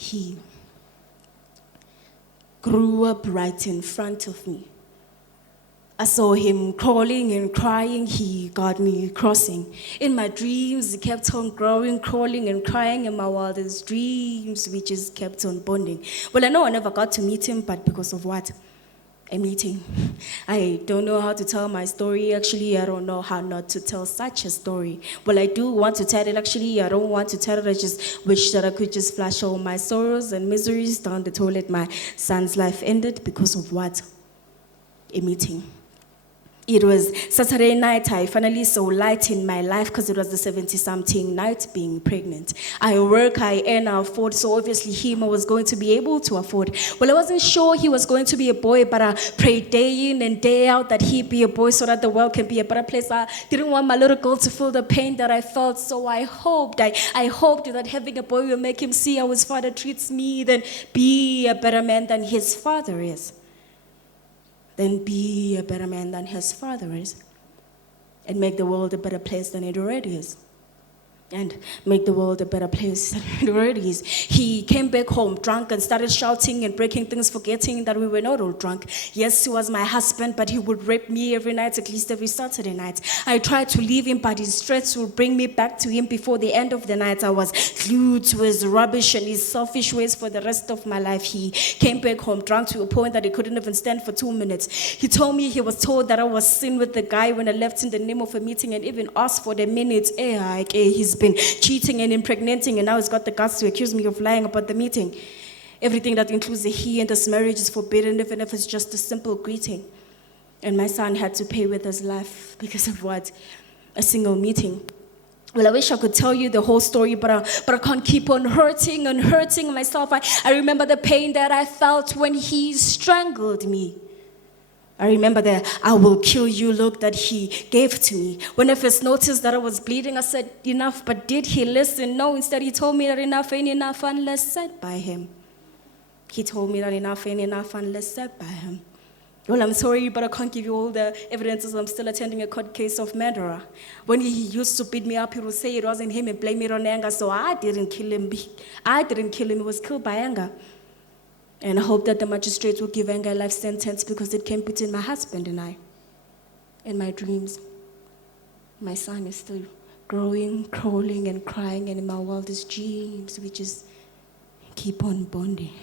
He grew up right in front of me. I saw him crawling and crying, he got me crossing. In my dreams, he kept on growing, crawling and crying. In my wildest dreams, we just kept on bonding. Well, I know I never got to meet him, but because of what? A meeting. I don't know how to tell my story. Actually, I don't know how not to tell such a story. Well, I do want to tell it. Actually, I don't want to tell it. I just wish that I could just flash all my sorrows and miseries down the toilet. My son's life ended because of what? A meeting. It was Saturday night. I finally saw light in my life because it was the 70-something night being pregnant. I work, I earn, I afford, so obviously him I was going to be able to afford. Well, I wasn't sure he was going to be a boy, but I prayed day in and day out that he be a boy so that the world can be a better place. I didn't want my little girl to feel the pain that I felt, so I hoped that having a boy will make him see how his father treats me, then be a better man than his father is. Then be a better man than his father is, and make the world a better place than it already is. And make the world a better place than it already is. He came back home drunk and started shouting and breaking things, forgetting that we were not all drunk. Yes, he was my husband, but he would rape me every night, at least every Saturday night. I tried to leave him, but his threats would bring me back to him before the end of the night. I was glued to his rubbish and his selfish ways for the rest of my life. He came back home drunk to a point that he couldn't even stand for 2 minutes. He told me he was told that I was seen with the guy when I left in the name of a meeting, and even asked for the minutes. He's been cheating and impregnating, and now he's got the guts to accuse me of lying about the meeting. Everything that includes a he in this marriage is forbidden, even if it's just a simple greeting. And my son had to pay with his life because of what? A single meeting. Well, I wish I could tell you the whole story, but I can't keep on hurting and hurting myself. I remember the pain that I felt when he strangled me. I remember the "I will kill you" look that he gave to me. When I first noticed that I was bleeding, I said, enough, but did he listen? No, instead he told me that enough ain't enough unless said by him. He told me that enough ain't enough unless said by him. Well, I'm sorry, but I can't give you all the evidences. I'm still attending a court case of murderer. When he used to beat me up, he would say it wasn't him and blame it on anger, so I didn't kill him. He was killed by anger. And I hope that the magistrate will give anger a life sentence because it came between my husband and I. In my dreams, my son is still growing, crawling, and crying, and in my wildest dreams, we just keep on bonding.